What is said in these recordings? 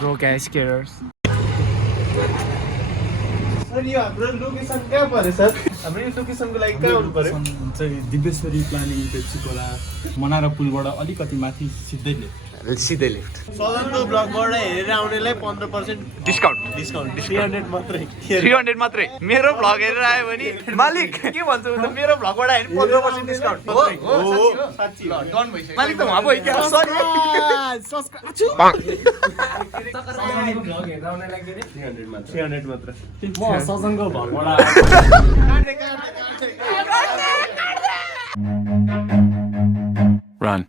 Broke ass carers. Sir यो हाम्रो location कहाँ पर्यो सर हाम्रो यो लोकेसनको लागि कहाँ आउनु पर्यो चाहिँ दिव्यश्वरी प्लानिङ पेप्सी कोला मनारा पुलबाट अलिकति माथि सिधै लेफ्ट सदनको ब्लगबाट हेरेर आउनेलाई 15% डिस्काउन्ट 300 मात्रै 300 मात्रै मेरो भ्लग हेरेर आयो भने मालिक के भन्छ त मेरो भ्लगबाट हेर्नु 15% डिस्काउन्ट हो साच्चै ल डन भइसक्यो मालिक त वहाँ भयो क्या सरी भ्लग हेर्न आउनेलाई के रे 300 मात्र म सजनको भ्लगबाट रन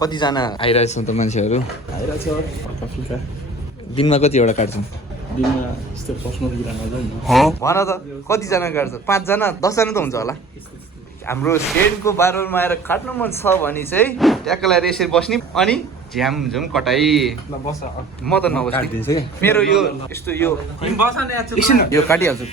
कतिजना आइरहेछन् त मान्छेहरू आइरहेछ हल्का दिनमा कतिवटा काट्छन् दिनमा यस्तो पर्सनल कुरा नजाउँ न भन त कतिजना काट्छ 5 जना 10 जना त हुन्छ होला हाम्रो सेन्टको बारमा आएर काट्नु मन छ भने चाहिँ ट्याक्कलाई यसरी बस्ने अनि झ्याम झुम कटाई ल बस म त नबस्ने मेरो यो यस्तो यो यो काटिहाल्छु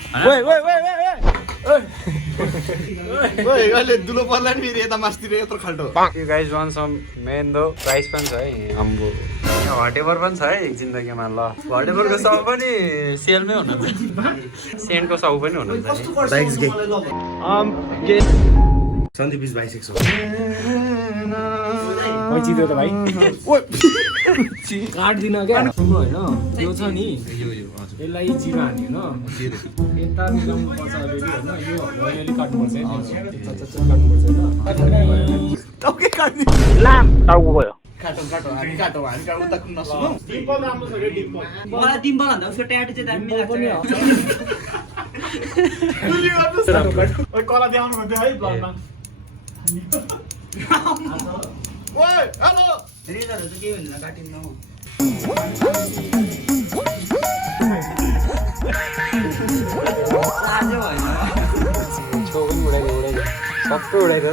ओइ अहिले दुलो पर्ला नि फेरि यता मास्तिर यत्रो खाल्टो You guys want some main though? Price पनि छ है हाम्रो यहाँ हटेबर पनि छ है एक जिन्दगीमा ल हटेबरको साउ पनि सेलमै हुनुहुन्छ सेन्टको साउ पनि हुनुहुन्छ सन्दीप इज बाइसेक्स हो पैँचिदियो त भाइ काट्दिन क्या सुन्नु होइन त्यो छ नि यसलाई जिरो हान्यो होइन यता मिलाउनु पर्छ अलिअलि होइन यो अलिअलि काट्नुपर्छ है काट्नुपर्छ होइन लाम टाउको गयो काटो हामी काटो उता कुन नसुनौ डिम्पल राम्रो छ रे डिम्पल मलाई डिम्पल भन्दा उसको ट्याटु चाहिँ दामी लाग्छ ओइ कला देखाउनु भन्थ्यो है ब्लगमा ओइ हेलो रेजरहरु चाहिँ के भन्दैन काटिन्न हो आज होइन छेउ पनि उडाइदियो सबै उडाइदियो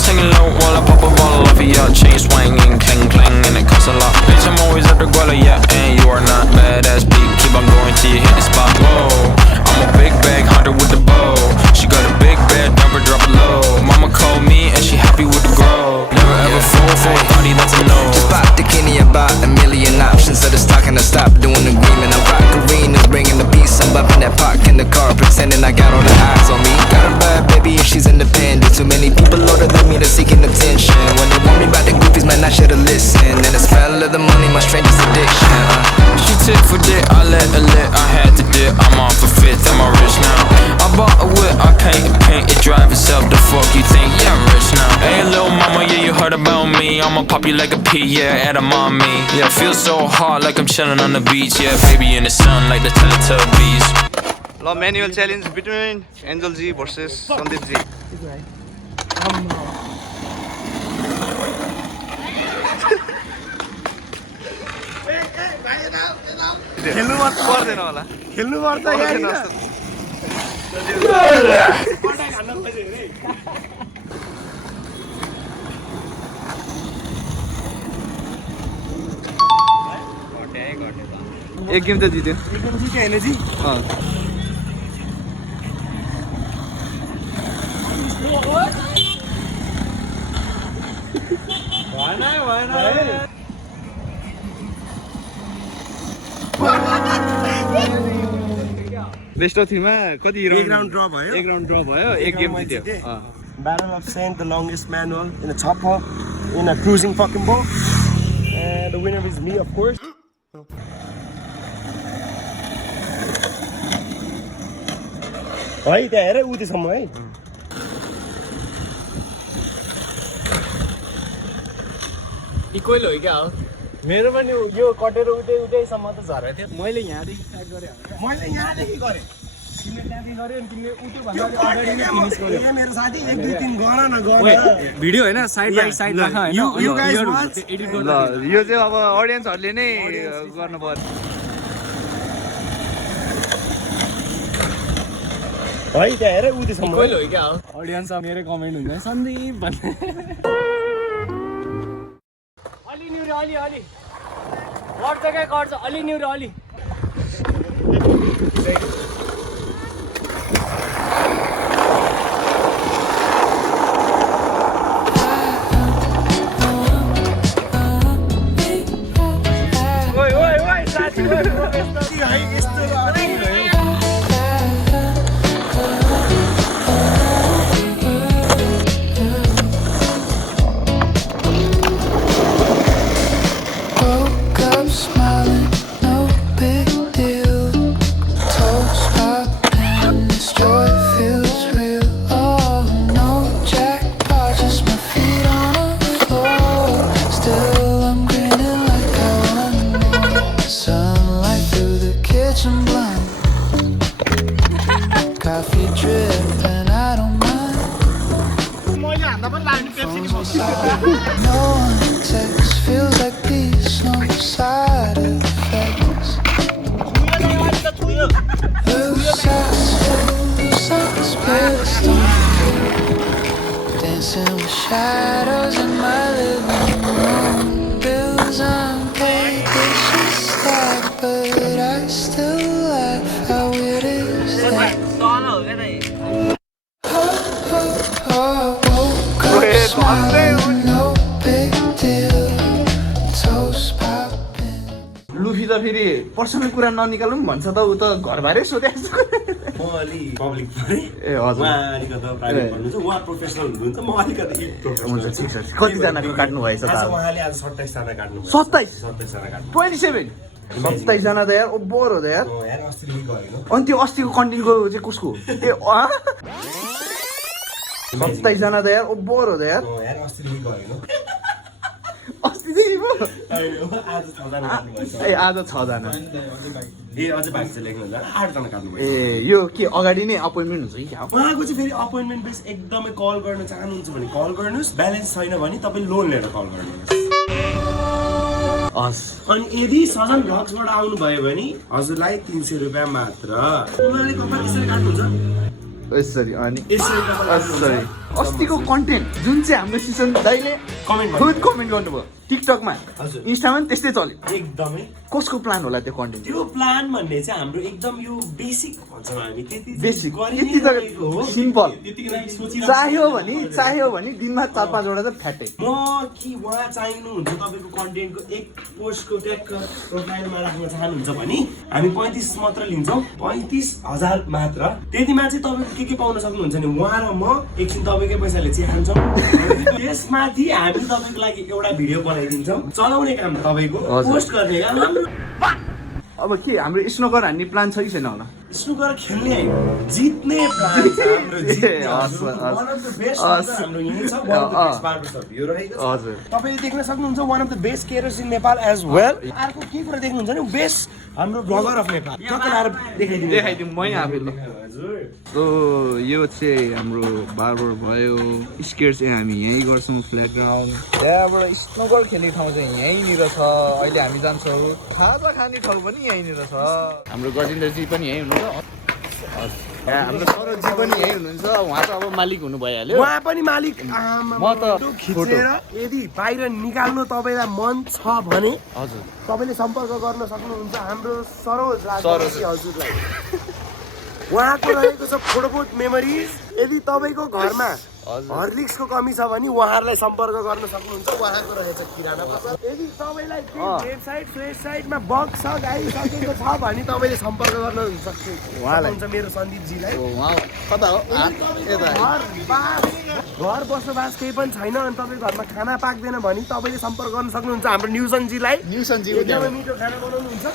Singing low while I pop a bottle off of your chain swinging, clang clang, and it costs a lot. Bitch, I'm always at the guala, yeah, and you are not badass beat. Keep on going till you hit the spot. Whoa, I'm a big bag hunter with the bow. She got a big bed, number drop it low. Mama called me and she happy with the grow. Never ever fall for a thotty, that's a no. Just bought the Kenny about a million options. So just talking to stop doing agreement. I'm rock arenas, bringing the peace. I'm bumping that park in the car, pretending I got all the eyes on me. Got a bad baby and she's independent. Too many people older than me that's seeking attention. When they want me about the goofies, man, I should've listened. And the smell of the money, my strangest addiction. She took for dick, I let her lit, I had to dip. I'm off for fifth, I'm all rich now. I bought a whip, I can't paint it, drive itself. The fuck you think? Yeah, I'm rich now. Hey, little mama, yeah, you heard about me. I'ma pop you like a pea, yeah, at a mommy. Yeah, feel so hot like I'm chilling on the beach. Yeah, baby in the sun like the Teletubbies. ल manual challenge between angel जी versus Sandeep जी खेल्नु पर्दैन होला खेल्नु पर्छ एक game त जित्यो एकदम जित्यो हैन जी बेस्ट अफ 3 मा कति एक राउन्ड ड्र भयो एक राउन्ड ड्र भयो एक गेम जित्यो Battle of Saint, the longest manual in a chopper, in a cruising fucking boat. And the winner is me, of course. है त्यहाँ हेर उतिसम्म है इक्वल हो क्या हो मेरो पनि यो कटेर उतैसम्म त झरेको थियो मैले यहाँदेखि स्टार्ट गरेँ मैले यहाँदेखि गरेँ तिमीले त्यहाँदेखि गऱ्यो अनि तिमीले उठ्यो भन्दा अगाडि नै फिनिस गर्यो ए मेरो साथी 1 2 3 गण न भिडियो हैन साइड बाइ साइड राख हैन You guys watch? एडिट ल गर्दा यो चाहिँ अब अडियन्सहरूले नै गर्नु पर्यो है त्यहाँ हेर उतिसम्म इक्वल हो क्या हो ऑडियन्स अब मेरो कमेन्ट हुन्छ सन्दीप भन्ने अलि न्युरो अलि अलि गर्छ क्या गर्छ अलि न्युरो अलि No one text, feels like peace, no side effects. Loose eyes based on dancing with shadows in my living room. Bills unpaid, dishes stacked, but I still laugh. How weird is that? Woke up smiling, no big deal. Toast popping. Luffy त फेरि personal कुरा ननिकालौँ भन्छ त ऊ त घरबारै सोधेको छ म अलि पब्लिक परे ए हजुर उहाँ अलिकति प्राइभेट भन्नुहुन्छ उहाँ प्रोफेसनल हुनुहुन्छ म अलिकति हुन्छ ठिक छ कतिजनाको काट्नु भएछ त आज उहाँले आज 27 जना काट्नु भयो 27 जना काट्नु 27 27 जना त यार ओभर हो त यार यार अस्ति लिक भयो अनि त्यो अस्तिको कन्टेन्टको चाहिँ कसको ए 27 जना त यार ओभर हो त यार यार अस्ति लिक भयो अस्तिदेखि पो आज 6 जना काट्नु भयो ए आज 6 जना ए अझै बाँकी चाहिँ लेख्नु होला 8 जना काट्नु भयो ए यो के अगाडि नै अपोइन्टमेन्ट हुन्छ कि क्या उहाँको चाहिँ फेरि अपोइन्टमेन्ट बेस एकदमै कल गर्न चाहनुहुन्छ भने कल गर्नुहोस् ब्यालेन्स छैन भने तपाईँ लोन लिएर कल गर्नुहोस् हस् अनि यदि सजन भ्लग्सबाट आउनुभयो भने हजुरलाई 300 रुपियाँ मात्र उहाँले कपाल यसरी काट्नुहुन्छ यसरी अनि यसरी कपाल यसरी अस्तिको कन्टेन्ट जुन चाहिँ हाम्रो सिजन दाइले कमेन्ट खुद कमेन्ट गर्नुभयो टिकटकमा हजुर। इन्स्टामा पनि त्यस्तै चल्यो एकदमै कसको प्लान होला त्यो कन्टेन्ट त्यो प्लान भन्ने चाहिँ हाम्रो एकदम यो बेसिक भन्छौँ हामी त्यति बेसिक गरि यति नै त रहेको हो सिम्पल त्यतिको लागि सोचिरहेको चाहियो भने दिनमा 4-5 वटा त फ्याटै म कि उहाँ चाहिनुहुन्छ तपाईँको कन्टेन्टको एक पोस्टको ट्याग प्रोफाइलमा राख्न चाहनुहुन्छ भने हामी 35 मात्र लिन्छौँ 35,000 मात्र त्यतिमा चाहिँ तपाईँको के पाउन सक्नुहुन्छ भने उहाँ र म एकछिन तपाईँकै पैसाले चाहिँ खान्छौँ त्यसमाथि हामी तपाईँको लागि एउटा भिडियो बनाइदिन्छौँ चलाउने काम तपाईँको पोस्ट गर्ने काम हाम्रो अब के हाम्रो स्नोकर हान्ने प्लान छ कि छैन होला स्नुकर खेल्ने होइन जित्ने प्लान छ हाम्रो जित्ने one of the best हाम्रो यही छ one of the best barbers यो रहेको छ हजुर तपाईले देख्न सक्नुहुन्छ one of the best caterers in Nepal as well अर्को के कुरा देख्नुहुन्छ भने बेस्ट हाम्रो ब्लगर अफ नेपाल टक्कर देखाइदिउँ मै आफै ल हजुर सो यो चाहिँ हाम्रो बार्बर भयो स्केट चाहिँ हामी यहीँ गर्छौँ फ्ल्याट ग्राउन्ड त्यहाँबाट स्नोकर खेल्ने ठाउँ चाहिँ यहीँनिर छ अहिले हामी जान्छौँ खाजा खाने ठाउँ पनि यहीँनिर छ हाम्रो गजेन्द्रजी पनि यहीँ हुनुहुन्छ हाम्रो सरोजी पनि यहीँ हुनुहुन्छ उहाँ त अब मालिक हुनु भइहाल्यो उहाँ पनि मालिक म त खिचेर यदि बाहिर निकाल्नु तपाईँलाई मन छ भने हजुर तपाईँले सम्पर्क गर्न सक्नुहुन्छ हाम्रो सरोज राजवंशी हजुरलाई उहाँको रहेको छ फोटोफोट मेमोरिज यदि तपाईँको घरमा हर्लिक्सको कमी छ भने उहाँहरूलाई सम्पर्क गर्न सक्नुहुन्छ उहाँको रहेछ किराना पसल यदि तपाईँलाई वेबसाइटमा बग छ गाई सकेको छ भने तपाईँले सम्पर्क गर्न सक्नुहुन्छ मेरो सन्दीपजीलाई घर बसोबास केही पनि छैन अनि तपाईँ घरमा खाना पाक्दैन भने तपाईँले सम्पर्क गर्न सक्नुहुन्छ हाम्रो न्युसनजीलाई एकदमै मिठो खाना बनाउनुहुन्छ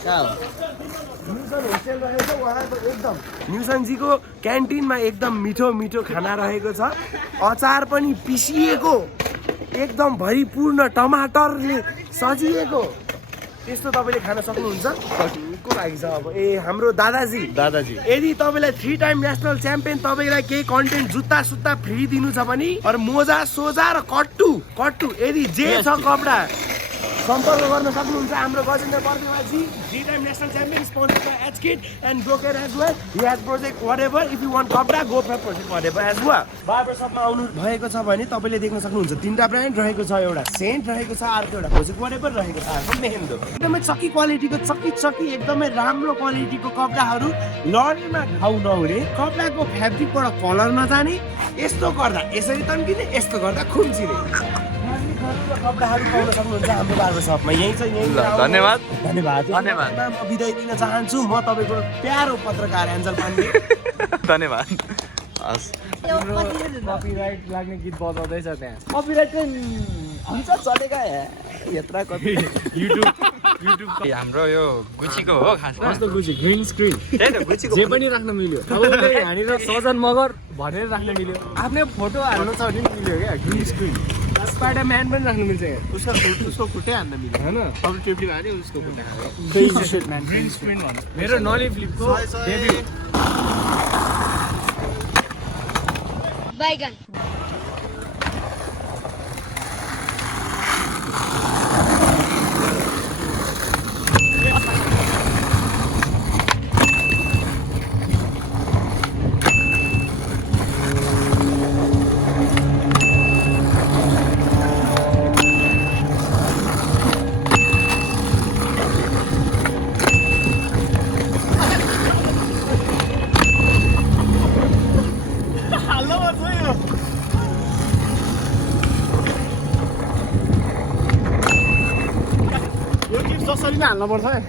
न्युसन होस्टेल रहेको उहाँको एकदम न्युसनजीको क्यान्टिनमा एकदम मिठो मिठो खाना रहेको छ अचार पनि पिसिएको एकदम भरिपूर्ण टमाटरले सजिएको त्यस्तो तपाईँले खान सक्नुहुन्छ को लागि छ अब ए हाम्रो दादाजी यदि तपाईँलाई 3 टाइम नेसनल च्याम्पियन तपाईँलाई केही कन्टेन्ट जुत्ता सुत्ता फ्री दिनु छ भने अरू मोजा सोजा र कट्टु यदि जे छ कपडा सम्पर्क गर्न सक्नुहुन्छ हाम्रो गजेन्द्र बर्देवाजी 3 time national champion sponsored by एचकिट and broker as well he has project whatever if you want कपडा go for project whatever as well barber शपमा आउनु भएको छ भने तपाईँले देख्न सक्नुहुन्छ 3टा ब्रान्ड रहेको छ एउटा सेन्ट रहेको छ अर्को एउटा प्रोजेक्ट व्हाटएभर रहेको छ अर्को मेहेन्दो एकदमै चकी क्वालिटीको चकी एकदमै राम्रो क्वालिटीको कपडाहरू लडेमा घाउ नहुने कपडाको फ्याब्रिकबाट कलर नजाने यस्तो गर्दा यसरी तन्किने यस्तो गर्दा खुम्चिने कपडाहरू पाउन सक्नुहुन्छ हाम्रो बार्बर शपमा यही छ यही धन्यवाद म बिदाई दिन चाहन्छु म तपाईँको प्यारो पत्रकार एन्जल पाण्डे धन्यवाद हस् कपिराइट लाग्ने गीत बजाउँदैछ त्यहाँ कपिराइट चाहिँ हुन्छ चलेका यत्रा कति युट्युब हाम्रो यो गुचीको हो खासमा कस्तो गुची ग्रिन स्क्रिन त्यही त गुचीको जे पनि राख्न मिल्यो तपाईँले यहाँनिर सजन मगर भनेर राख्न मिल्यो आफ्नै फोटो हाल्नु छ भने पनि मिल्यो क्या ग्रिन स्क्रिन स्पाइडरम्यान पनि राख्नु मिल्छ उसको खुट्टै हान्न मिल्यो होइन तपाईँ टिप्टी हाल्यो उसको खुट्टा ग्रिन स्क्रिन भन्नु मेरो नली फ्लिपको डेब्यू Baigan. यसरी नै हाल्नु पर्छ है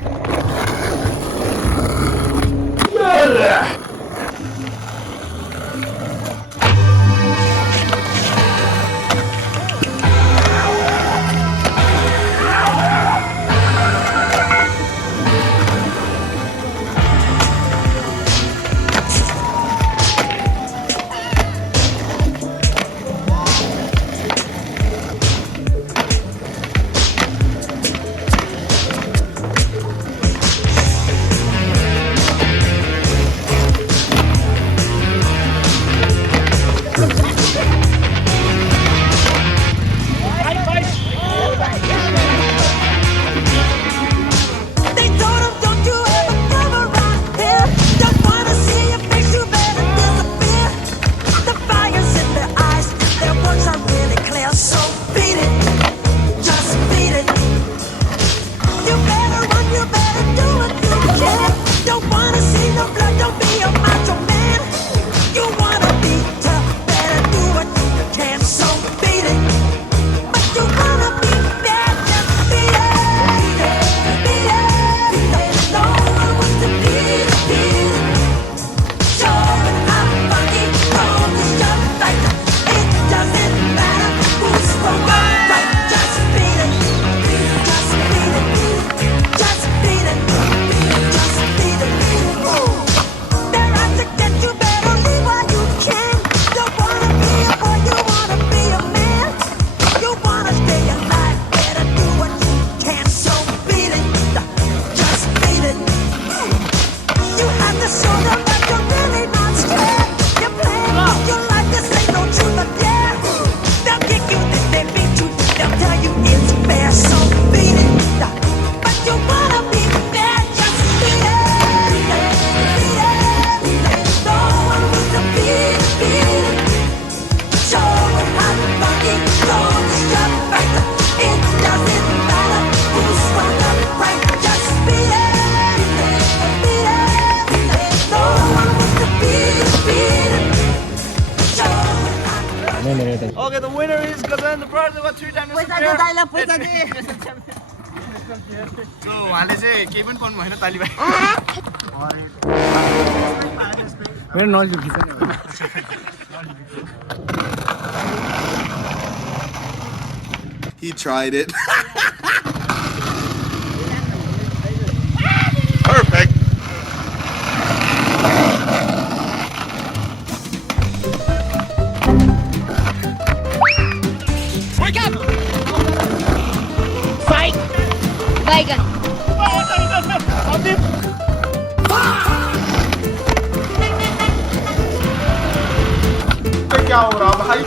They told him, don't you ever come around here. Don't wanna see your face, you better disappear. The fire's in their eyes, their words are really clear. So beat it, just beat it. You better run, you better do what you can. Don't wanna see no blood, don't be a macho man. You wanna be tough, better do what you can. So beat it, but you wanna be bad, just beat it. Beat it, beat it. No one wants to beat it, beat it. Showing how funky, wrong is just right. It doesn't matter who's wrong or right. Just beat it, just beat it, just beat it, just beat it. They're out to get you, better leave while you can. Don't wanna be a boy, you wanna be a man. You wanna stay alive, better do what you can. So beat it, just beat it. You have to show them that you're really not scared. You're playing with your life, this ain't no truth or dare. They'll kick you, then they beat you, they'll tell you it's fair. So beat it, but you wanna be bad, just beat it. Beat it, beat it. No one wants to beat it, beat it. Show them how funky, wrong is just right. It doesn't matter who's wrong or right. Just beat it, beat it, beat it. No one wants to beat it, beat it. Show them how. Okay, the winner is Gazan the Bird. What 3 times? So, उहाँले चाहिँ केही पनि पाउनु भएन ताली भाइ मेरो नजिक खिच्छ नि He tried it. Perfect. Baigan. क्या हो रहा भाई?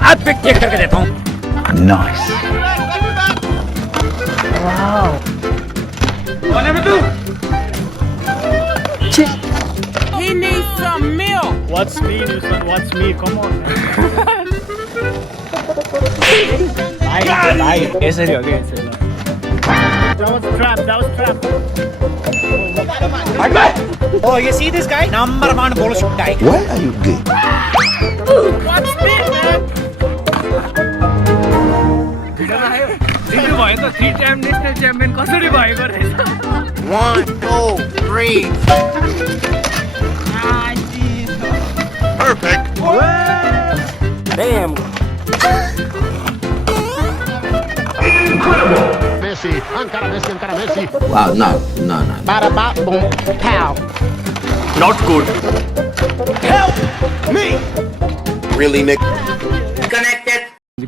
हाथ पे चेक करके देता हूँ He needs some milk. What's me, Newson? What's me? Come on. यसरी हो क्या यसरी That was trap. Oh, you see this guy? Number 1 bullshit guy. Why are you gay? What's this, man? भयो त 3 time national champion कसरी भएको रहेछ 1, 2, 3. Perfect. Damn. Messi, encara Messi. Wow, no. Bada bop, boom, pow. Not good. Me. Really, Nick?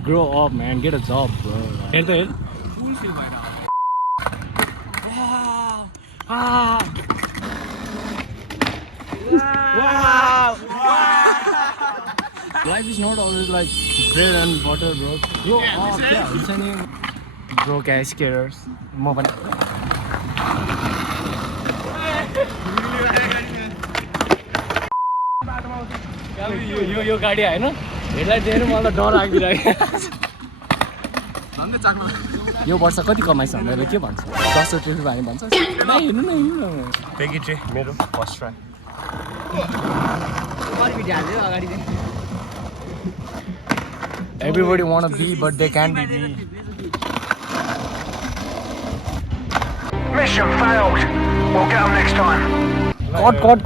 Grow up, man. Get a job, bro. Hear the hell? Wow. Life is not always like bread and butter, bro. Grow up, yeah. It's any bro, guys, skaters. म पनि यो गाडी हैन headlight देखेर मलाई त डर लागिरहेको यो वर्ष कति कमाइस् भनेर के भन्छ 10 ट्रिप भाइ भन्छ भाइ हेर्नु न पेगी ट्रे मेरो first try Everybody wanna be, but they can't be me. Mission failed. We'll get them next time. Cut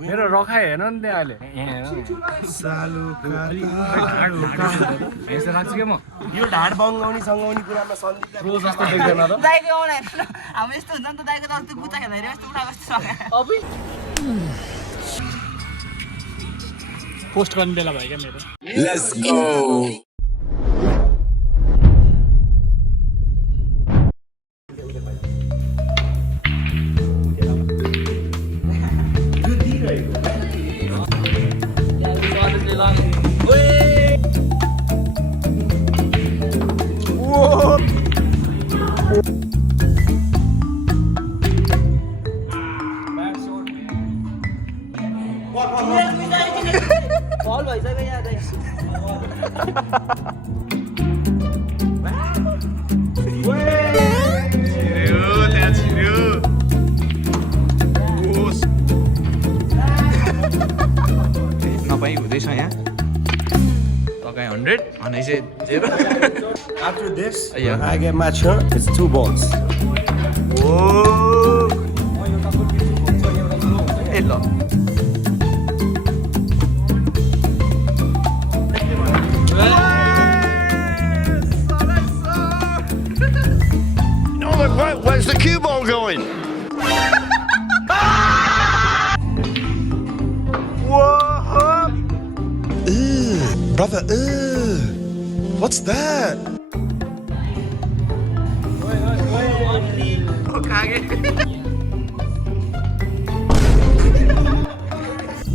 मेरो रखाइ हेर्न नि त्यहाँ अहिले यस्तो राख्छु क्या म यो ढाड बङ्गाउने सङ्गाउने कुरामा सन्दीप रोज जस्तो देख्दैन र दाइको आउन हेर्नु हाम्रो यस्तो हुन्छ नि त दाइको त अस्ति गुच्चा खेल्दाखेरि यस्तो उठा कस्तो पोस्ट गर्ने बेला भयो क्या मेरो Let's go. बल भइसक्यो यहाँ दाइ नपाई हुँदैछ यहाँ तपाईँ 100 भने चाहिँ 0 After this, Yeah. I get my chunk. It's 2 balls. ए ल No, look, where's the cue ball going? Brother, what's that?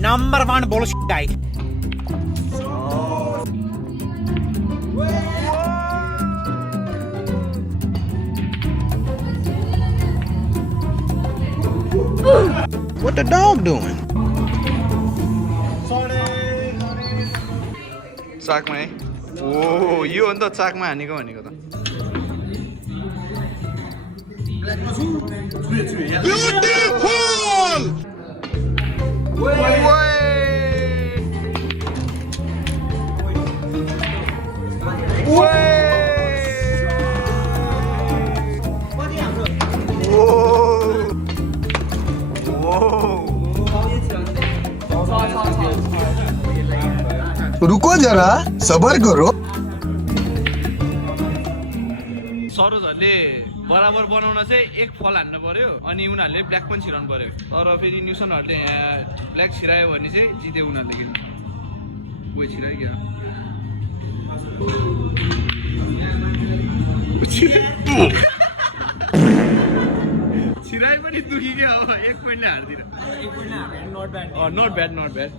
Number 1 bullshit guy. What the dog doing? चाकमा है ओ यो हो नि त चाकमा हानेको भनेको त रुको जरा सबर करो सरोजहरूले बराबर बनाउन चाहिँ एक फल हान्नु पर्यो अनि उनीहरूले ब्ल्याक पनि छिराउनु पर्यो तर फेरि न्युसनहरूले यहाँ ब्ल्याक छिरायो भने चाहिँ जित्यो उनीहरूले किन कोही छिरायो क्या छिरायो पनि दुखी क्या अब 1 पोइन्टले हार्दिन not bad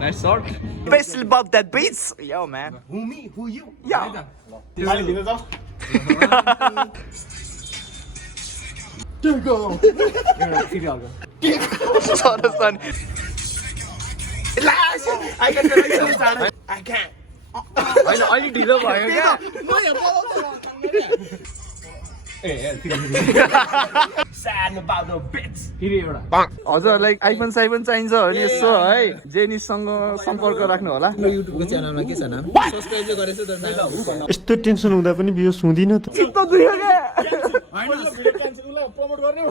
Nice shot. Basically above that beats. Yo, man. Who me? Who you? Yo. There go. सरसन I can I can't. होइन अलिक ढिलो भयो क्या Sad about the bits. फेरि एउटा हजुरहरूलाई आइफोन साइफोन चाहिन्छ भने यसो है जेनिससँग सम्पर्क राख्नु होला युट्युबको च्यानलमा के छ नाम सब्स्क्राइब चाहिँ गरेछ त यस्तो टेन्सन हुँदा पनि भिडियो सुन्दिन त चित्त दुख्यो क्या प्रमोट गर्ने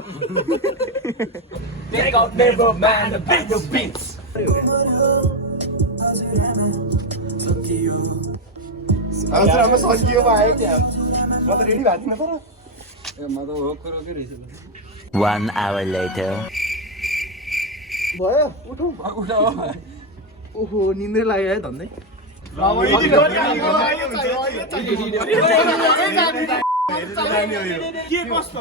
Take out never man the bigger beats. हजुर हाम्रो सजियोमा आयो त्यहाँ म त रेडी भएको थिइनँ तर 1 hour later. भयो उठौ ओहो निन्द्रै लाग्यो है धन्दै के कस्तो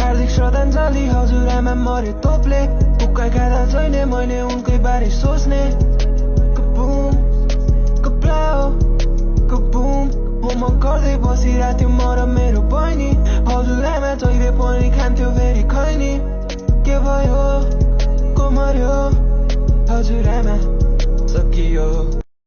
हार्दिक श्रद्धाञ्जली हजुरआमा मरे तोपले उक्का खाँदा छैन मैले उनकै बारे सोच्ने boom, kaplao, kaboom. Homework गर्दै बसिरहेथ्यो म र मेरो बहिनी हजुरआमा जहिले पनि खान्थ्यो भेरी खैनी के भयो को मर्यो हजुरआमा